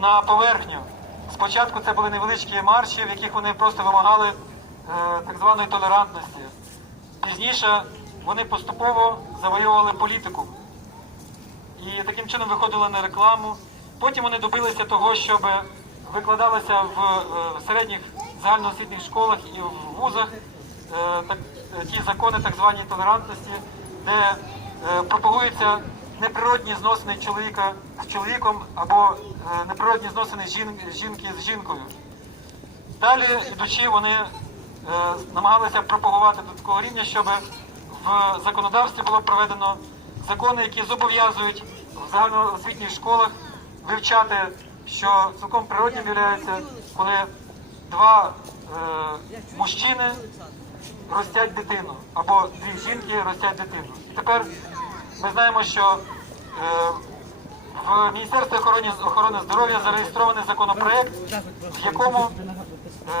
на поверхню. Спочатку це були невеличкі марші, в яких вони просто вимагали е, так званої толерантності. Пізніше вони поступово завоювали політику і таким чином виходили на рекламу. Потім вони добилися того, щоб викладалося в е, середніх загальноосвітніх школах і в вузах е, так, ті закони так звані толерантності, де е, пропагуються неприродні зносини чоловіка з чоловіком або е, неприродні зносини жінки з жінкою. Далі, ідучи, вони е, намагалися пропагувати до такого рівня, щоб в законодавстві було проведено закони, які зобов'язують в загальноосвітніх школах вивчати, що цілком природнім є, коли два е, мужчини ростять дитину, або дві жінки ростять дитину. Тепер ми знаємо, що е, в Міністерстві охорони, здоров'я зареєстрований законопроект, в якому е,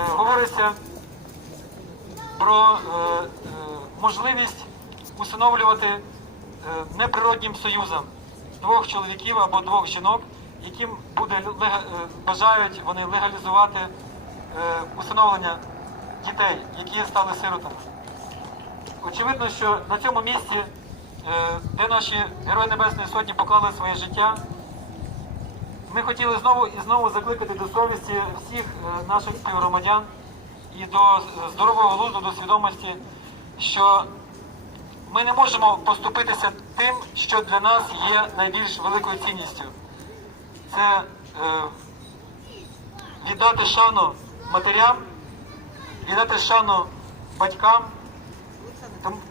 говориться про е, можливість усиновлювати неприроднім союзом двох чоловіків або двох жінок, яким буде бажають вони легалізувати усиновлення дітей, які стали сиротами. Очевидно, що на цьому місці, де наші Герої Небесної Сотні поклали своє життя, ми хотіли знову і знову закликати до совісті всіх е, наших співгромадян і до е, здорового глузду, до свідомості, що ми не можемо поступитися тим, що для нас є найбільш великою цінністю. Це е, віддати шану матерям, віддати шану батькам,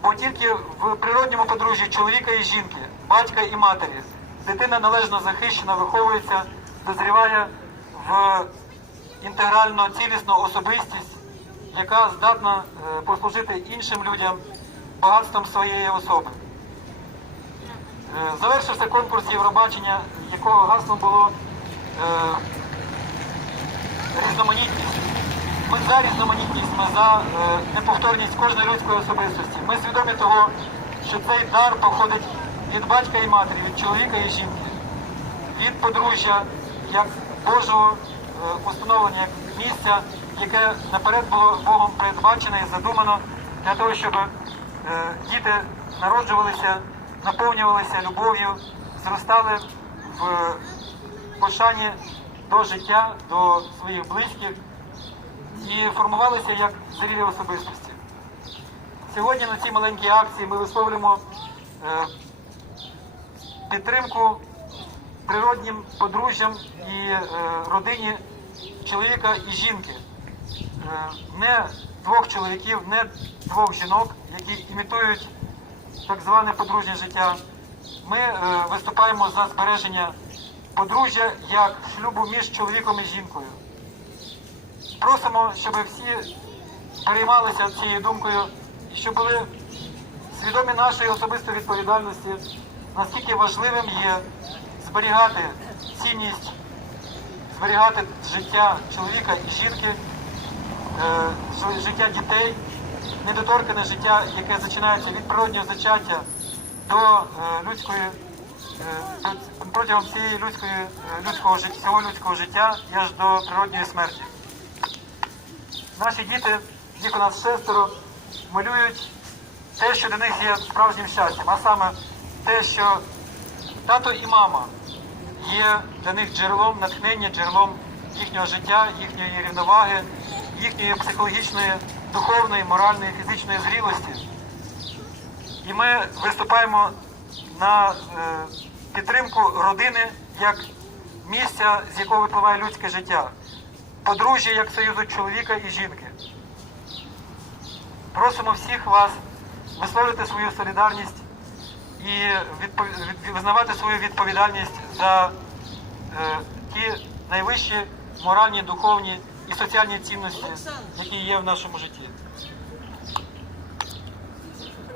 Бо тільки в природньому подружжі чоловіка і жінки, батька і матері, дитина належно захищена, виховується, дозріває в інтегрально цілісну особистість, яка здатна е, послужити іншим людям багатством своєї особи. Е, Завершився конкурс Євробачення, якого гаслом було е, різноманітність. Ми за різноманітність, ми за е, неповторність кожної людської особистості. Ми свідомі того, що цей дар походить від батька і матері, від чоловіка і жінки, від подружжя, як Божого е, установлення, як місця, яке наперед було Богом передбачене і задумано для того, щоб е, діти народжувалися, наповнювалися любов'ю, зростали в пошані до життя, до своїх близьких і формувалися як зрілі особистості. Сьогодні на цій маленькій акції ми висловлюємо е, підтримку природнім подружжям і е, родині чоловіка і жінки. Е, не двох чоловіків, не двох жінок, які імітують так зване подружнє життя. Ми виступаємо за збереження подружжя як шлюбу між чоловіком і жінкою. Просимо, щоб всі переймалися цією думкою щоб були свідомі нашої особистої відповідальності, наскільки важливим є зберігати цінність, зберігати життя чоловіка і жінки, е, життя дітей, недоторкане життя, яке починається від природнього зачаття до е, людської е, протягом всієї людської людського життя, всього людського життя і аж до природньої смерті. Наші діти, їх у нас шестеро, малюють те, що для них є справжнім щастям, а саме те, що тато і мама є для них джерелом натхнення, джерелом їхнього життя, їхньої рівноваги, їхньої психологічної, духовної, моральної, фізичної зрілості. І ми виступаємо на е, підтримку родини як місця, з якого випливає людське життя, подружжя як союзу чоловіка і жінки. Просимо всіх вас висловити свою солідарність і відпов- визнавати свою відповідальність за е, ті найвищі моральні, духовні і соціальні цінності, які є в нашому житті.